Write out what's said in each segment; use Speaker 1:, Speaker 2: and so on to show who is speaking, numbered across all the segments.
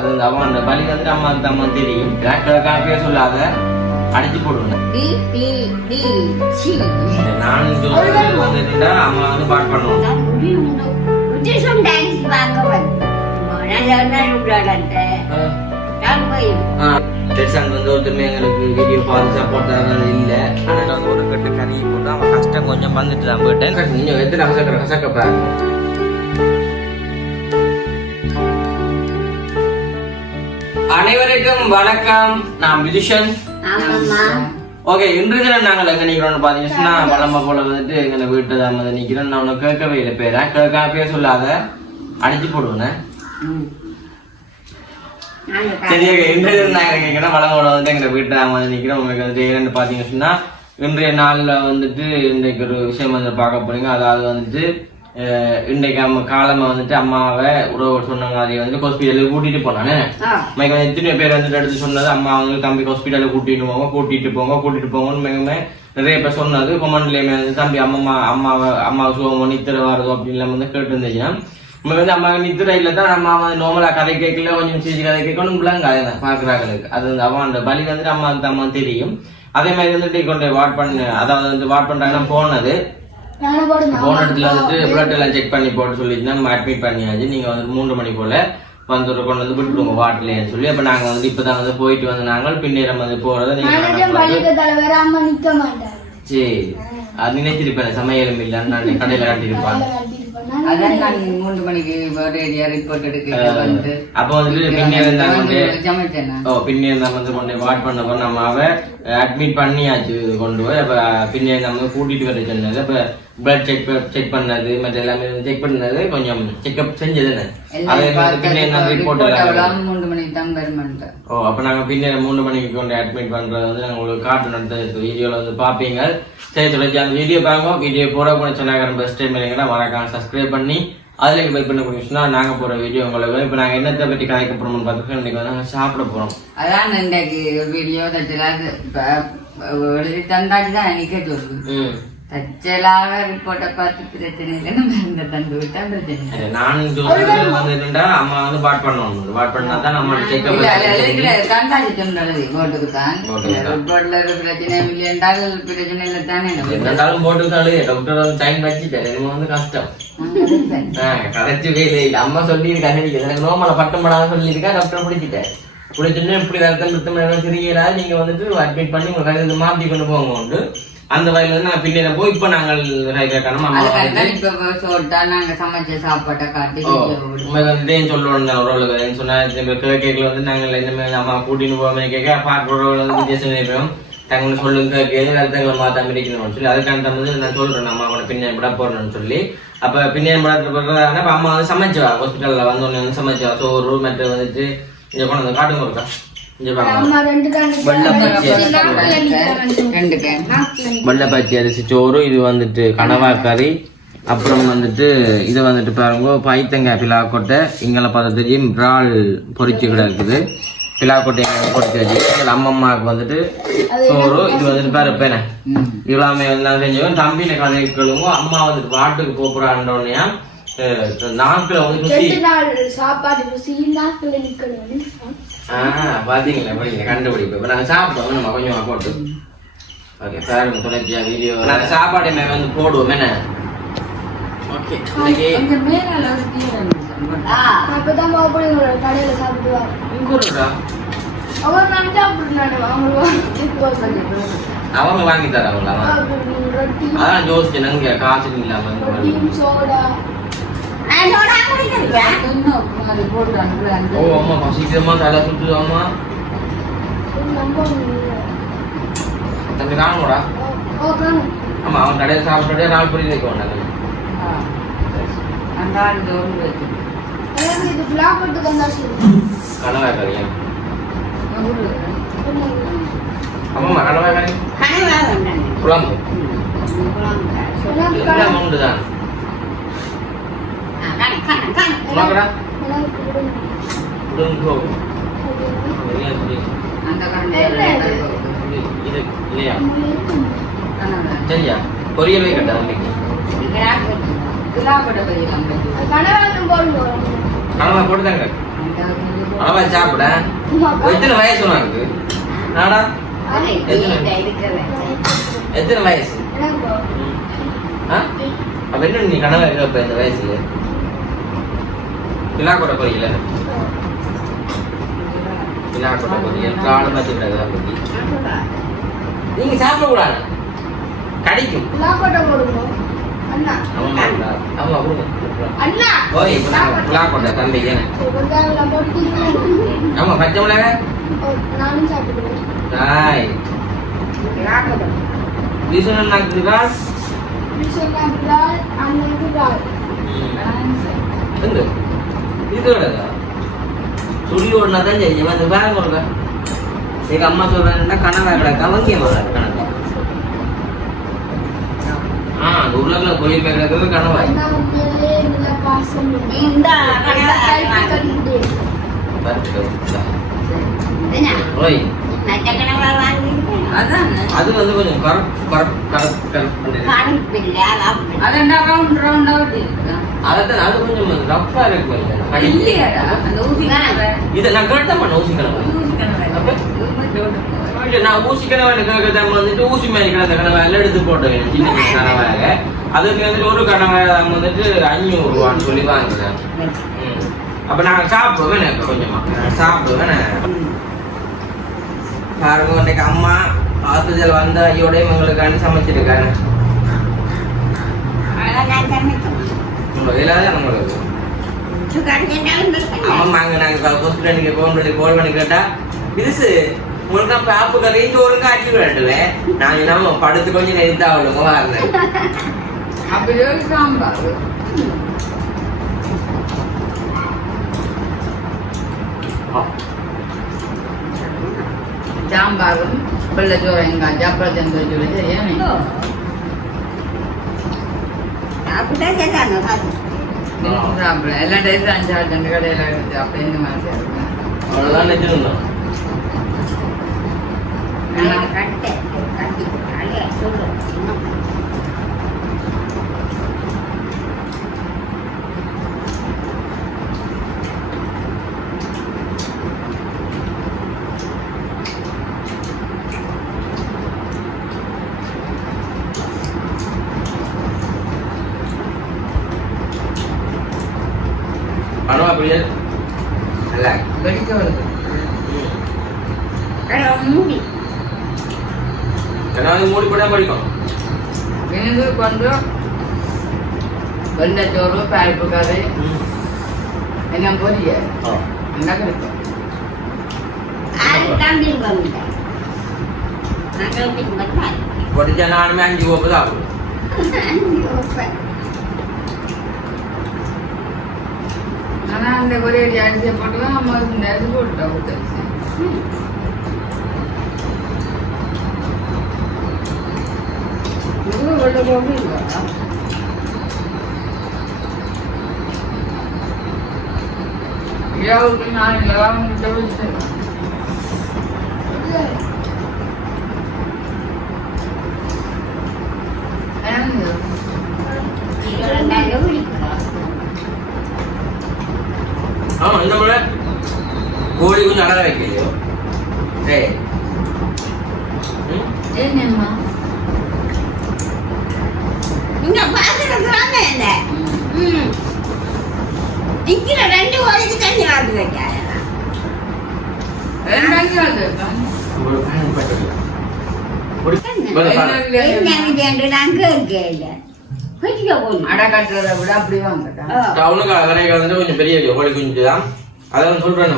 Speaker 1: அது அவன் அந்த பலி வந்துட்டு அம்மாவுக்கு அம்மா தெரியும் பேர் சொல்லாத அடிச்சு போடுவேன்
Speaker 2: டி டி டி சி
Speaker 1: நான் அம்மா வந்து பாட் பண்ணுவோம்
Speaker 2: வந்து
Speaker 1: வந்து ஒருத்தருமே எங்களுக்கு வீடியோ பார்த்து சப்போர்ட் தரது இல்லை வந்து ஒரு கட்டு கறி போட்டு அவன் கஷ்டம் கொஞ்சம் வந்துட்டு தான் போயிட்டேன் நீங்க எத்தனை கசக்கிற கசக்கப்பா அனைவருக்கும் வணக்கம். நான் விதுஷன் ஓகே இன்று தினம் நாங்கள் எங்க நிக்கிறோம்னு பாத்தீங்கன்னா வளம்ப போல வந்துட்டு எங்க வீட்டு தான் வந்து நிக்கிறோம். நான் உனக்கு கேட்கவே இல்லை பேரா. கேட்கா பேர் சொல்லாத. அடிச்சு போடுவேன். சரி ஓகே இன்றைய தினம் நாங்கள் கேட்கிறோம் வளம்போட வந்து எங்க வீட்டு தான் வந்து நிக்கிறோம். உங்களுக்கு வந்து என்னன்னு பாத்தீங்கன்னு இன்றைய நாள்ல வந்துட்டு இன்றைக்கு ஒரு விஷயம் வந்து பார்க்க போறீங்க. அதாவது வந்துட்டு இன்றைக்கு அம்மா காலமா வந்துட்டு அம்மாவை உறவு சொன்னாங்க அதை வந்து ஹாஸ்பிட்டலுக்கு கூட்டிட்டு போனானே. மைக்கு வந்து எத்தனை பேர் வந்துட்டு எடுத்து சொன்னது அம்மா வந்து தம்பி ஹாஸ்பிட்டலுக்கு கூட்டிட்டு போங்க கூட்டிட்டு போங்க கூட்டிட்டு போங்கன்னு மிகமே நிறைய பேர் சொன்னது. கொமெண்ட்லயுமே வந்து தம்பி அம்மா அம்மாவை அம்மாவை சுகம் நித்திர வருதோ அப்படின்னு வந்து கேட்டு இருந்துச்சுன்னா நம்ம வந்து அம்மா நித்திர இல்ல தான் அம்மா வந்து நார்மலா கதை கேட்கல கொஞ்சம் சிரிச்சு கதை கேட்கணும் பிள்ளைங்க அதுதான் பாக்குறாங்களுக்கு அது வந்து அவன் அந்த பலி வந்துட்டு அம்மாவுக்கு அம்மா தெரியும். அதே மாதிரி வந்துட்டு கொண்டு வாட் பண்ண அதாவது வந்து வாட் பண்றாங்கன்னா போனது. போன இடத்துல வந்துட்டு பிளட் எல்லாம் செக் பண்ணி போட்டு சொல்லிட்டு நம்ம அட்மிட் பண்ணியாச்சு. நீங்க வந்து மூன்று மணி போல வந்து கொண்டு வந்து விட்டுருங்க வாட்டிலேன்னு சொல்லி. அப்ப நாங்க வந்து இப்பதான் வந்து போயிட்டு வந்து நாங்கள் பின்னேறம் வந்து போறதை நீங்க
Speaker 3: மேனேஜர் பள்ளிக்கு தலைவர் அம்மா நிக்க மாட்டாரு
Speaker 1: சரி. அது நினைச்சிருப்பேன். சமையலும் இல்லைன்னு நான் கடையில காட்டியிருப்பாங்க.
Speaker 4: அதான் நான் மூன்று மணிக்கு ரேடியா ரிப்போர்ட் எடுக்க வந்து
Speaker 1: அப்போ வந்து
Speaker 4: சமைச்சேன்.
Speaker 1: ஓ வந்து கொண்டு வாட் பண்ண நம்ம அவ அட்மிட் பண்ணியாச்சு கொண்டு போய். அப்ப நம்ம வந்து கூட்டிட்டு வர சொன்னது. அப்ப பிளட் செக் செக் பண்ணது மற்ற எல்லாமே செக் பண்ணது. கொஞ்சம் செக்அப் செஞ்சது அதே மாதிரி ரிப்போர்ட்
Speaker 4: தான் வருமான்ட்டு
Speaker 1: ஓ அப்ப நாங்க பின்னர் மூணு மணிக்கு கொண்டு அட்மிட் பண்றது வந்து நாங்க உங்களுக்கு காட்டு நடத்த வீடியோல வந்து பாப்பீங்க சரி தொடர்ச்சி அந்த வீடியோ பாருங்க. வீடியோ போட கூட சொன்னாங்க ஃபர்ஸ்ட் டைம் இல்லைங்கன்னா மறக்காம சப்ஸ்கிரைப் பண்ணி அதுல பை பண்ண முடியும்னா நாங்க போற வீடியோ உங்களுக்கு இப்ப நாங்க என்னத்தை பற்றி கதைக்க போறோம்னு பார்த்துட்டு இன்னைக்கு வந்து சாப்பிட போறோம்.
Speaker 4: அதான் இன்றைக்கு வீடியோ தச்சலாக இப்ப தந்தாச்சு தான் நிக்க சொல்லுது தச்சலாக ரிப்போர்ட்டை பார்த்து பிரச்சனை இல்லைன்னு இந்த தந்து விட்டா பிரச்சனை இல்லை.
Speaker 1: நான் வந்துட்டா அம்மா வந்து பாட் பண்ணணும் பாட் பண்ணா தான் நம்ம
Speaker 4: சொன்னது தான்
Speaker 1: தான்.
Speaker 4: ரிப்போர்ட்ல ஒரு பிரச்சனை இல்லை என்றால் பிரச்சனை இல்லை தானே.
Speaker 1: இருந்தாலும் போட்டுக்கிட்டாலே டாக்டர் வந்து டைம் வச்சுட்டாரு இது வந்து கஷ்டம். ஆ, கதைச்சு வேலை இல்லை. அம்மா சொல்லி கதைக்கு எனக்கு நோமலை பட்டம் படாத சொல்லியிருக்கா டாக்டர் பிடிச்சிட்டேன் பிடிச்சிட்டு இப்படி ரத்தம் நிறுத்தம் தெரியல நீங்க வந்துட்டு அட்மிட் பண்ணி உங்க கதை மாத்தி கொண்டு போங்க உண்டு. அந்த வயல இருந்து நான் பின்னேற போய் இப்ப நாங்கள்
Speaker 4: நாங்க சமைச்ச சாப்பாட்டை காட்டி
Speaker 1: வந்து சொல்லணும் ஆளுக்கு சொன்னா கேட்கல வந்து நாங்கள் இந்த மாதிரி அம்மா கூட்டின்னு போகாம கேட்க ஒரு வந்து வித்தியாசம் நினைப்போம் தங்களை சொல்லுங்க கேட்க ரத்தங்களை மாத்தாம இருக்கணும்னு சொல்லி அதுக்கான வந்து நான் சொல்றேன் அம்மா அவனை பின்னே விட போறேன்னு சொல்லி. அப்ப பின்னே விடத்து பிறகு அப்ப அம்மா வந்து சமைச்சவா ஹாஸ்பிட்டல்ல வந்து உடனே வந்து சமைச்சவா சோறு மற்ற வந்துட்டு இங்க கொண்டு வந்து காட்டுங்க இருக்கா இங்க வெள்ளைப்பச்சி அரிசி சோறு இது வந்துட்டு கனவா கறி அப்புறம் வந்துட்டு இது வந்துட்டு பாருங்க பைத்தங்காய் பிலாக்கொட்டை இங்கெல்லாம் பார்த்தா தெரியும் இறால் பொரிச்சு கூட இருக்குது. பிலாக்கொட்டை இங்க பொரிச்சு வச்சு இதுல அம்மம்மாவுக்கு வந்துட்டு சோறு இது வந்துட்டு பாரு பேன. இவ்வளவுமே எல்லாம் செஞ்சவன் தம்பியில கதை கேளுங்க அம்மா வந்துட்டு வாட்டுக்கு போறாண்டோன்னே நாக்குல வந்து
Speaker 3: சாப்பாடு
Speaker 1: ஆஹ் பாத்தீங்களா? படிங்க கண்டுபிடிப்பு. இப்ப நாங்க சாப்பிடுவோம் நம்ம கொஞ்சமா போட்டு ஓகே பாருங்க தொடர்ச்சியா வீடியோ நாங்க சாப்பாடு மேல வந்து போடுவோம். என்ன? ஓகே இன்னைக்கு.
Speaker 3: அப்பதான் மாப்பிள்ளைங்களோட கடையில சாப்பிடுவாங்க
Speaker 1: இங்க வருடா.
Speaker 3: அவர் நான் சாப்பிடுறாரு அவங்க
Speaker 1: அவங்க வாங்கி தராங்களா? அதான் காசு இல்லாம ஓ சீக்கிரமா தலை சுத்துது ஆமா தம்பி காணும்டா ஆமா அவன் கடையில் சாப்பிட்டுட்டே நாள் புரிய வைக்க வேண்டாங்க
Speaker 4: ஆ. அந்த ஆள் தோறு வச்சு.
Speaker 3: எனக்கு இது பிளாக் போட்டு வந்தா சரி
Speaker 1: கனவா கறியா. ஆமாம்மா கனவா கறி குழம்பு தான் உனக்குடா
Speaker 3: எனக்கு விடுங்க.
Speaker 1: உடம்பு போகும்
Speaker 4: அந்த கரண்டி
Speaker 3: என்ன இது?
Speaker 1: இது இல்லையா
Speaker 4: கனவுல.
Speaker 1: சரியா.
Speaker 3: கனவாக்கம் போடுங்க
Speaker 1: கனவா போட்டுதாங்க அளவா சாப்பிட எத்தனை வயசு உனக்கு நாடா எத்தனை வயசு? அப்ப என்ன நீ கனவு இருப்ப இந்த வயசுல போறீங்கள விழா கூட போறீங்க காலம் வச்சுக்கிறாங்க பத்தி நீங்க சாப்பிட கூடாது. கடிக்கும். ஆமா பச்சை மிளகாய்? ஆய் விசுவன் நாக்குதா
Speaker 3: சொன்னால் அண்ணனுக்கு கால்
Speaker 1: எங்க இது கிடையாதா சொல்லி ஓடினா தான் சரி வந்து வேலை கொடுங்க எங்க அம்மா சொல்றாங்கன்னா கனவா கிடக்கா வங்கியமா கணக்கு ஆ அந்த உருளைக்கிழங்கு
Speaker 2: இந்த
Speaker 1: அது வந்து கொஞ்சம்
Speaker 4: ரவுண்ட் ரவுண்டா இருக்கா?
Speaker 1: அது கொஞ்சம் ரஃப்பா இருக்கு.
Speaker 4: இல்லையாடா அந்த ஊசி
Speaker 1: இதை நான் கேட்ட பண்ண ஊசி கனவா
Speaker 4: ஊசி கணவை
Speaker 1: அப்ப?
Speaker 4: அப்ப?
Speaker 1: இல்ல, நான் ஊசி கனவா கேட்க வந்துட்டு ஊசி மாதிரி கிடந்த கனவா எல்லாம் எடுத்து போட்டேன். சின்ன சின்ன கனவாக அதுக்கு வந்துட்டு ஒரு கனவா வந்துட்டு அஞ்சூறு ரூபான்னு சொல்லி வாங்கினேன். அப்ப நான் சாப்பிடுவேன் கொஞ்சமா. நான் சாப்பிடுவேன். பாருங்க இன்றைக்கு அம்மா ஹாஸ்பிட்டல் வந்த ஐயோடையும் எங்களுக்காண்டி சமைச்சிருக்காங்க.
Speaker 2: அழகா சமைக்கும்
Speaker 1: ஆமாங்க நாங்க ஹாஸ்பிட்டலுக்கு ஃபோன் பண்ணி கால் பண்ணி கேட்டா இதுசு உங்களுக்கு நான் பாப்பு கதையும் சோறும் காய்ச்சி விடட்டுவேன் நான் நம்ம படுத்து கொஞ்சம் நெருத்தா அவளுங்க வரேன்
Speaker 4: அப்படி சாம்பார். சாம்பாரும் எங்காச்சு அப்புறம் செஞ்சு சரியானே
Speaker 2: அப்படிதான் செஞ்சாங்க பாரு
Speaker 4: சாப்பிட எல்லாம் டேஸ்ட் அஞ்சு ஆறு ரெண்டு கடையில் எடுத்து அப்படி இந்த மாதிரி
Speaker 1: அவ்வளவுதான் நினைச்சிருந்தோம்
Speaker 2: நான் கட்டேன் கட்டி அழகா சொல்லு
Speaker 1: பணம் அப்படியே இல்ல
Speaker 4: வெடிக்க வருது
Speaker 2: கடவுள் மூடி
Speaker 1: ஏன்னா அது போட்டா
Speaker 4: இது கொஞ்சம் வெள்ளச்சோறு பருப்பு கறி என்ன பொரிய. என்ன கிடைக்கும்.
Speaker 2: ஆறு தம்பி வந்துட்டேன் நாங்கள் வீட்டுக்கு வந்தாரு
Speaker 1: படிச்சா நானுமே அஞ்சு கோப்பு சாப்பிடுவேன்
Speaker 4: ஆனால் அந்த ஒரே அடி அரிசியை போட்டு தான் நம்ம இந்த அரிசி போட்டுட்டோம் ஊத்தரிசி.
Speaker 2: இது வெள்ளை கோபி இல்லை
Speaker 4: இரவுக்கு நான் எல்லாம் தவிர்த்து
Speaker 2: இரண்டாக விழிக்கிறோம்
Speaker 1: ஆமா இந்த முறை கோழி கொஞ்சம் அழகா வைக்கலையோ ஏய் ம்?
Speaker 4: என்னம்மா
Speaker 2: இங்க பாக்குறதுலாங்க என்ன ம் நிக்கிற ரெண்டு கோழிக்கு தண்ணி வாங்கி வைக்காத
Speaker 1: ஒரு பயன் பட்டது. ஒரு- பாரு, பாரு.
Speaker 2: என்ன நாங்க இருக்கேன் கொஞ்சம் போகணும்
Speaker 4: அடை கட்டுறதை விட அப்படி வாங்கட்டா
Speaker 1: டவுனுக்கு கொஞ்சம் பெரிய கோழி குஞ்சு தான் அதான் சொல்றேன்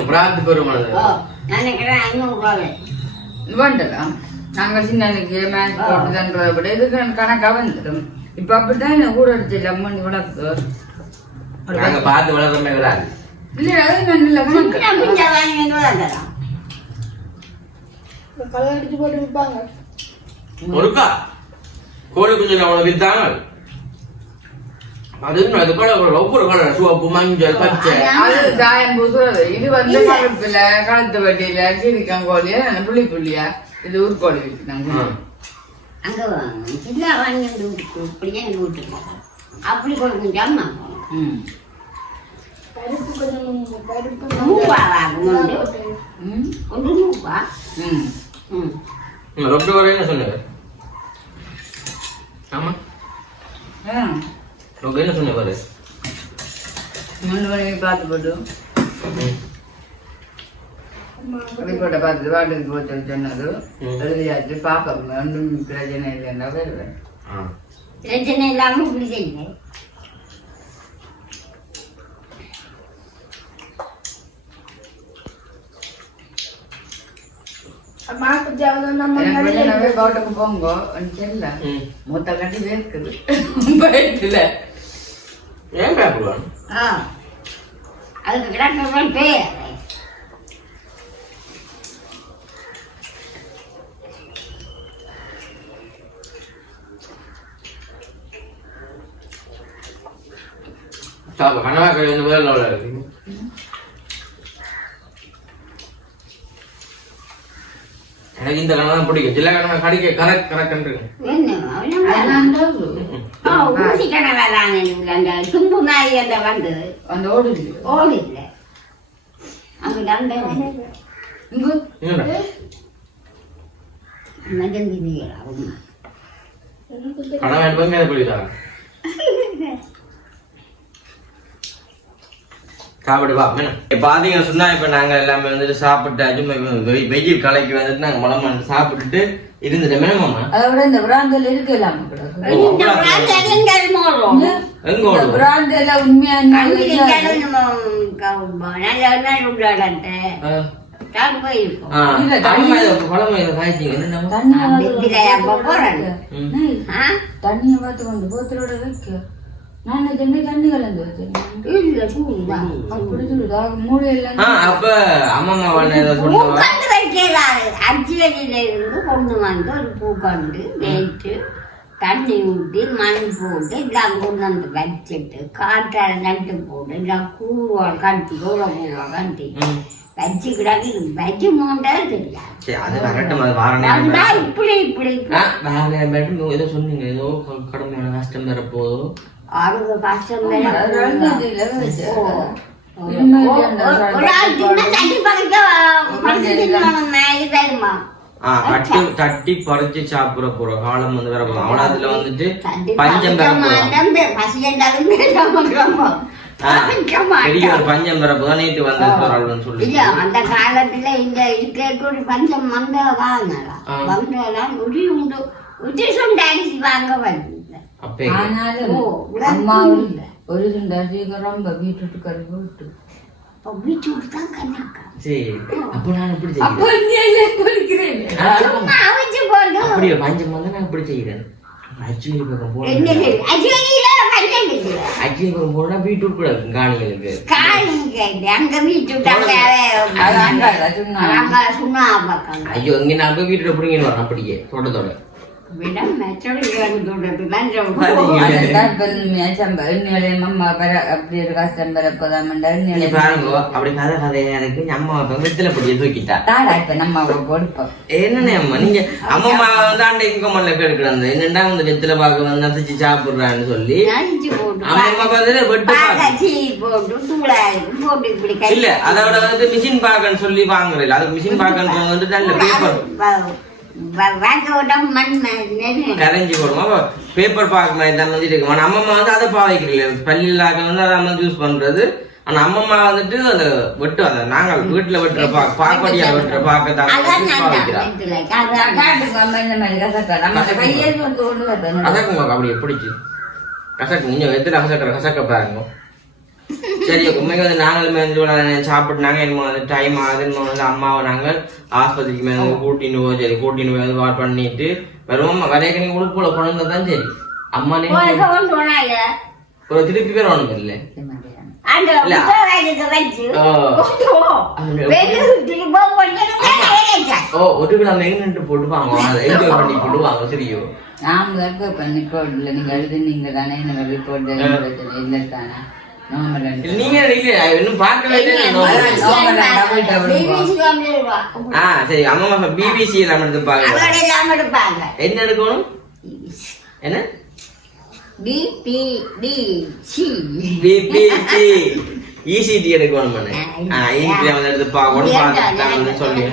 Speaker 4: நாங்கள் சின்னனுக்கு மேட்ச் போட்டுதுன்றதை விட இதுக்கு கணக்காக வந்துடும் இப்போ அப்படித்தான் என்ன கூட அடிச்சு வளர்த்து
Speaker 1: நாங்க பார்த்து வளர்றமே வராது
Speaker 4: இல்லை அது நல்ல
Speaker 2: பிஞ்சா
Speaker 4: கணக்கு
Speaker 2: பிஞ்சா வாங்கி வளர்க்கலாம்
Speaker 3: கலர் அடிச்சு போட்டு விற்பாங்க
Speaker 1: ஒருக்கா கோழி குஞ்சு அவனை வித்தாங்க அது கலர் ஒவ்வொரு கலர் சிவப்பு மஞ்சள் பச்சை
Speaker 4: இது வந்து பருப்புல கழுத்து வட்டியில புள்ளி புள்ளியா இது ஊர்கோழி வச்சுட்டாங்க
Speaker 1: ம்.
Speaker 2: அங்க சின்ன வாங்கி வந்து வீட்டுக்கு இப்படியே எங்க வீட்டுக்கு அப்படி.
Speaker 3: பருப்பு கொஞ்சம் பருப்பு
Speaker 2: நூவா வாங்கும் உண்டு
Speaker 4: ம்
Speaker 2: ஒன்று நூவா
Speaker 4: ம்
Speaker 2: ம்
Speaker 1: ரொட்டி வரை என்ன சொன்னீங்க ஆமா.
Speaker 4: ஆ.
Speaker 1: ரொட்டி என்ன சொன்னீங்க பாரு.
Speaker 4: மூணு மணிக்கு பார்த்து போட்டு. ரிப்போர்ட்டை பார்த்துட்டு வாட்டுக்கு போச்சு சொன்னது.
Speaker 1: ம்.
Speaker 4: எழுதியாச்சு பார்க்க ஒன்றும் பிரச்சனை இல்லைன்னா வருவேன்.
Speaker 1: ஆ.
Speaker 2: பிரச்சனை இல்லாமல் இப்படி செய்யுங்க. அதுக்கு கிடக்கிறவன் பேர்
Speaker 1: சாப்பிட கனவா வந்து வேலை இருக்கு எனக்கு இந்த கனவு தான் பிடிக்கும். சில கனவு கடிக்க கரெக்ட் கரெக்ட்
Speaker 2: ஊசி கணவரான அந்த தும்பு நாய் அந்த வந்து.
Speaker 4: அந்த ஓடு?
Speaker 2: ஓடி இல்லை அங்கே தண்டை
Speaker 1: கனவு என்பது அதை பிடிக்கிறாங்க சாப்பிடு வா என்ன பாத்தீங்கன்னா சொன்னா இப்ப நாங்க எல்லாமே வந்துட்டு சாப்பிட்டாச்சு வெயில் கலைக்கு வந்துட்டு நாங்க மலம் வந்து சாப்பிட்டுட்டு இருந்துட்டோமே மாமா
Speaker 4: அதை விட இந்த பிராந்தில் இருக்கலாம் கிடக்கு
Speaker 2: இந்த பிராந்தங்கள் மோறும்
Speaker 1: எங்க ஓடுவோம்
Speaker 4: பிராந்தில தண்ணியை பார்த்து கொண்டு போத்தலோட வைக்க
Speaker 1: அப்ப அம்மா
Speaker 2: பூக்கண்டு வைக்கிறாரு அஞ்சுவலியில இருந்து கொண்டு வந்து ஒரு பூக்கண்டு நேற்று தண்ணி ஊற்றி மண் போட்டு எல்லாம் கொண்டு வந்து வச்சுட்டு காற்றால நட்டு போட்டு எல்லாம் கூறுவாள் கட்டி கூட பூவா கட்டி. வச்சு வச்சு மூண்டே தெரியாது.
Speaker 1: அது வரட்டும் அது
Speaker 2: இப்படி
Speaker 1: வேற ஏதோ சொன்னீங்க ஏதோ கடுமையான கஷ்டம்
Speaker 2: வேற.
Speaker 4: ரெண்டாவதுல வச்சு.
Speaker 2: ஓ.
Speaker 4: இனிமேல்
Speaker 2: ஒரு-
Speaker 4: அந்த
Speaker 2: ஒரு- ஒரு ஆள் தின்ன தண்ணி பறிக்க பறிச்சு தின்னணும் இது தருமா
Speaker 1: ஆ தட்டி தட்டி பறிச்சு சாப்பிட போற காலம் வந்து வர போதும் அவள அதுல வந்துட்டு பஞ்சம் பெரிய. ஒரு பஞ்சம் பெற போதும் நேற்று வந்த ஒரு ஆள் சொல்லி
Speaker 2: இல்ல அந்த காலத்துல இந்த இருக்கக்கூடிய பஞ்சம் வந்த வாங்கலாம். வந்தெல்லாம் உரி உண்டு டான்ஸ் வாங்க வந்து
Speaker 4: ஆனாலும்
Speaker 2: ஓ, உடம்பு
Speaker 4: அம்மா
Speaker 2: இல்லை.
Speaker 4: ஒரு துண்டா சீக்கிரம் வீட்டுட்டு கறி போட்டு
Speaker 1: பஞ்சம் வந்து நான் இப்படி செய்கிறேன். அச்சுவலி பக்கம் போனா கூட இருக்கும் காணிகளுக்கு ஐயோ இங்க நான் போய் வீட்டுல பிடிங்கன்னு வரேன் அப்படியே. தோட்டத்தோட சாப்பிடுறான்னு சொல்லி இல்ல அதோட வந்து மிஷின் பாக்கன்னு சொல்லி வாங்குறீங்க அது மிஷின் பாக்கன்றது வந்து நல்ல பேப்பர் கரைஞ்சி போடுமா பேப்பர் பாக் மாதிரி தான் வந்து இருக்கு ஆனா அம்மம்மா வந்து அதை பாவிக்கிறீங்க பள்ளியில் வந்து அதை வந்து யூஸ் பண்றது. ஆனா அம்மம்மா வந்துட்டு அந்த வெட்டு அந்த நாங்கள் வீட்டுல வெட்டுற பாக்கு பாக்கடியா வெட்டுற பாக்க தான் கசக்குங்க அப்படி பிடிச்சி கசக்கு நீங்க வெத்துல கசக்கிற கசக்க பாருங்க. சரி உண்மைக்கு வந்து நாங்களுமே வந்து இவ்வளவு சாப்பிட்டு நாங்க என்ன வந்து டைம் ஆகுது இன்னும் வந்து அம்மாவை நாங்கள் ஆஸ்பத்திரிக்கு மேல வந்து கூட்டின்னு போய் சரி கூட்டின்னு போய் வந்து வாட் பண்ணிட்டு வருவோம். வரைய நீங்க உள்ள போல குழந்தை தான் சரி. அம்மா ஒரு திருப்பி பேர் ஒண்ணும் இல்லை ஒரு போட்டுவாங்க என்ஜாய் பண்ணி போடுவாங்க சரியோ
Speaker 4: நாம இருக்க இப்ப ரிப்போர்ட்ல நீங்க எழுதுனீங்க தானே நம்ம ரிப்போர்ட் இல்லை தானே.
Speaker 1: நீங்க இன்னும் பார்க்கவே. ஆ சரி. அம்மா பிபிசி எல்லாம் எடுத்து என்ன எடுக்கணும்? என்ன? இசிடி எடுக்கணும் இசிடி வந்து எடுத்து பார்க்கணும் சொல்லி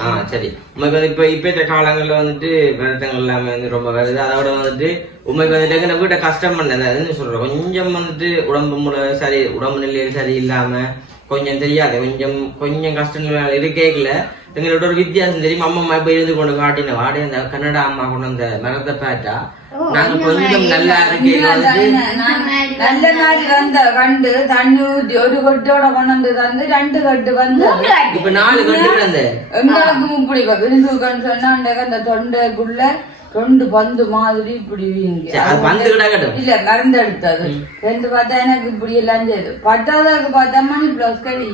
Speaker 1: ஆ சரி. உண்மைக்கு வந்து இப்போ இப்போ இந்த காலங்களில் வந்துட்டு வருத்தங்கள் எல்லாமே வந்து ரொம்ப வருது. அதோட வந்துட்டு உண்மைக்கு வந்துட்டு எங்க வீட்டை கஷ்டம் பண்ணது சொல்றேன் கொஞ்சம் வந்துட்டு உடம்பு முறை சரி உடம்பு நிலையில் சரி இல்லாம கொஞ்சம் தெரியாது. கொஞ்சம் கொஞ்சம் கஷ்ட நிலையில இருக்கேக்கல எங்களோட ஒரு வித்தியாசம் தெரியும். அம்மா அம்மா இப்ப இருந்து கொண்டு காட்டின வாடி அந்த கன்னடா அம்மா கொண்டு வந்த மரத்தை பார்த்தா நாங்க கொஞ்சம் நல்லா இருக்கே
Speaker 4: நல்ல நாள் வந்த கண்டு தண்ணி ஊத்தி ஒரு கட்டோட கொண்டு வந்து தந்து ரெண்டு கட்டு வந்து
Speaker 1: இப்ப நாலு கண்டு கிடந்த
Speaker 4: எங்களுக்கு இப்படி விருந்துக்கன்னு சொன்னா அந்த தொண்டைக்குள்ள ரெண்டு பந்து மாதிரி இப்படி இல்ல மருந்து எடுத்தது ரெண்டு பார்த்தா எனக்கு இப்படி எல்லாம் செய்யுது. பத்தாவதுக்கு பார்த்தா மணி பிளஸ் கறி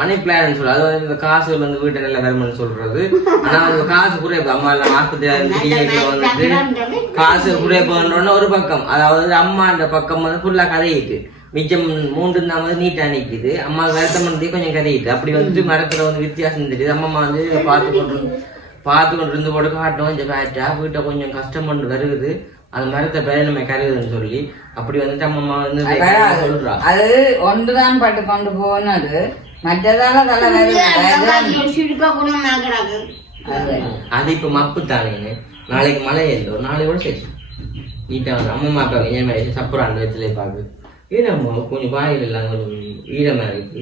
Speaker 1: மணி பிளான் சொல்றது அது வந்து இந்த காசு வந்து வீட்டை நல்ல வருமானம் சொல்றது. ஆனா அந்த காசு குறைய அம்மா எல்லாம் ஆஸ்பத்திரி வந்துட்டு காசு குறைய போகணும்னு ஒரு பக்கம். அதாவது அம்மா அந்த பக்கம் வந்து ஃபுல்லா கதையிட்டு மிச்சம் மூன்று தான் வந்து நீட்டா நிக்குது. அம்மா வருத்தம் பண்ணி கொஞ்சம் கதையிட்டு அப்படி வந்துட்டு மரத்துல வந்து வித்தியாசம் தெரியுது. அம்மா வந்து பார்த்து கொண்டு பார்த்து கொண்டு இருந்து போட்டு காட்டும் கொஞ்சம் பேட்டா வீட்டை கொஞ்சம் கஷ்டம் பண்ணி வருகுது அந்த மரத்தை பேர நம்ம கருகுதுன்னு சொல்லி அப்படி வந்துட்டு அம்மா வந்து சொல்றா.
Speaker 4: அது ஒன்றுதான் பட்டு கொண்டு போனது. மற்றதால வருது அது
Speaker 1: இப்ப மப்பு தானேன்னு நாளைக்கு மழை எழுதோ நாளைக்கு கூட சரி நீட்டா வந்து அம்மா அப்பா ஏன் மாதிரி சப்புறாண்டு வச்சுல பாக்கு ஈரம்மா கொஞ்சம் வாயில் எல்லாம் கொஞ்சம் ஈரமா இருக்கு.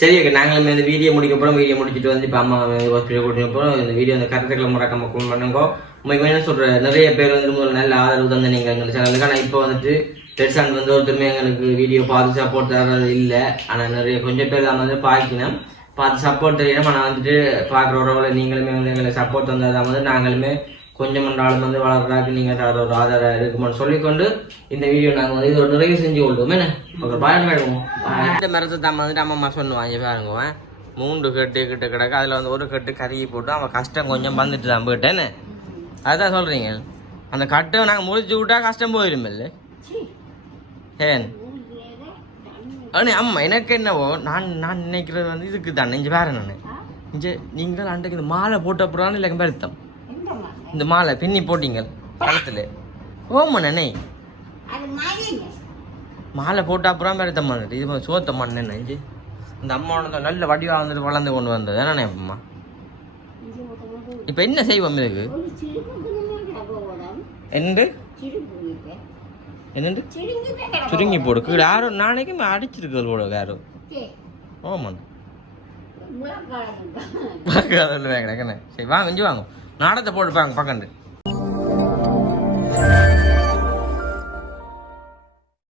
Speaker 1: சரி ஓகே நாங்களும் இந்த வீடியோ முடிக்க போறோம். வீடியோ முடிச்சுட்டு வந்து இப்போ அம்மா ஹாஸ்பிட்டல் கூட்டிட்டு போறோம். இந்த வீடியோ அந்த கருத்துக்களை முறக்காம comment பண்ணுங்க. உங்களுக்கு என்ன சொல்ற நிறைய பேர் வந்து நல்ல ஆதரவு தந்து நீங்க எங்க சேனலுக்கு ஆனா இப்போ வந்துட்டு பெருசாங்க வந்து ஒருத்தருமே எங்களுக்கு வீடியோ பார்த்து சப்போர்ட் தர்றது இல்லை. ஆனா நிறைய கொஞ்சம் பேர் தான் வந்து பார்க்கணும் பார்த்து சப்போர்ட் தெரியணும் நான் வந்துட்டு பாக்குற உறவுல நீங்களுமே வந்து எங்களுக்கு சப்போர்ட் தந்ததான் வந்து நாங்களுமே கொஞ்சம் நாளும் வந்து வளர்றாக்கு நீங்க தர ஒரு ஆதாரம் இருக்குமான்னு சொல்லிக்கொண்டு இந்த வீடியோ நாங்க வந்து இதோட நிறைவு செஞ்சு கொள்வோம். என்ன? ஒரு பயன் வேணுமோ? இந்த மரத்தை தான் வந்துட்டு அம்மா சொன்னுவாங்க பாருங்க மூன்று கட்டு கிட்ட கிடக்கு. அதுல வந்து ஒரு கட்டு கருகி போட்டு அவன் கஷ்டம் கொஞ்சம் வந்துட்டு தான் போயிட்டேன்னு அதுதான் சொல்றீங்க. அந்த கட்டை நாங்கள் முடிச்சு விட்டா கஷ்டம் போயிடும் ஏன்? அண்ணே அம்மா எனக்கு என்னவோ நான் நான் நினைக்கிறது வந்து இதுக்கு தான். இங்கே வேறு நான் இங்கே நீங்கள் அண்டைக்கு இந்த மாலை போட்ட அப்புறம் இல்லை வருத்தம் இந்த மாலை பின்னி போட்டீங்க கழுத்துல ஓமா நானே. மாலை போட்ட அப்புறம் வருத்தம் பண்ணிட்டு இது மாதிரி சோத்த மண்ணு நெஞ்சு இந்த அம்மாவோட நல்ல வடிவா வந்துட்டு வளர்ந்து கொண்டு வந்தது. என்ன அம்மா? இப்போ என்ன செய்வோம் இதுக்கு? என்னண்டு என்னண்டு சுருங்கி போடு கீழே யாரும் நாளைக்கு அடிச்சிருக்கு போட யாரும் ஓமாண்ணா சரி வாங்க இஞ்சி வாங்க. நாடத்தை போட்டுப்பாங்க பக்கண்டு